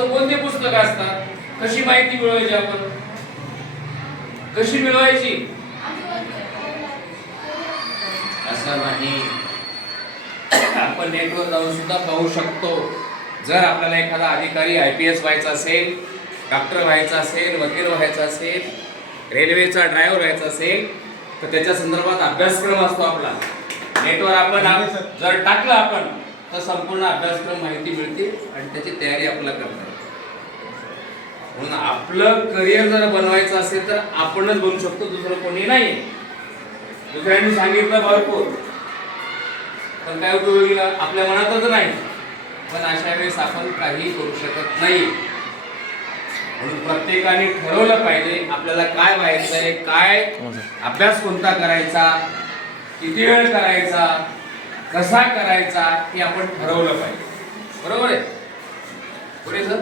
असतं कोणते पुस्तक असतात? कशी माहिती मिळवायची आपण? कशी मिळवायची? असं नाही. आपण नेटवर जाऊन सुद्धा पाहू शकतो. जर आपल्याला एखादा अधिकारी आय पी एस व्हायचा असेल डॉक्टर व्हायचा असेल वकील व्हायचा असेल रेल्वेचा ड्रायव्हर व्हायचा असेल तर त्याच्या संदर्भात अभ्यासक्रम असतो आपला. नेटवर आपण आप- जर टाकलं आपण तर संपूर्ण अभ्यासक्रम माहिती मिळते आणि त्याची तयारी आपल्याला करता येते म्हणून आपलं करिअर जर बनवायचं असेल तर आपणच बनू शकतो दुसरं कोणी नाही. दुसऱ्यांनी सांगितलं भरपूर. पण काय उपयोग आपल्या मनातच नाही. पण अशा वेळेस आपण काही करू शकत नाही. म्हणून प्रत्येकाने ठरवलं पाहिजे आपल्याला काय व्हायचंय काय अभ्यास कोणता करायचा किती वेळ करायचा कसा करायचा हे आपण ठरवलं पाहिजे. बरोबर आहे? पुरे सर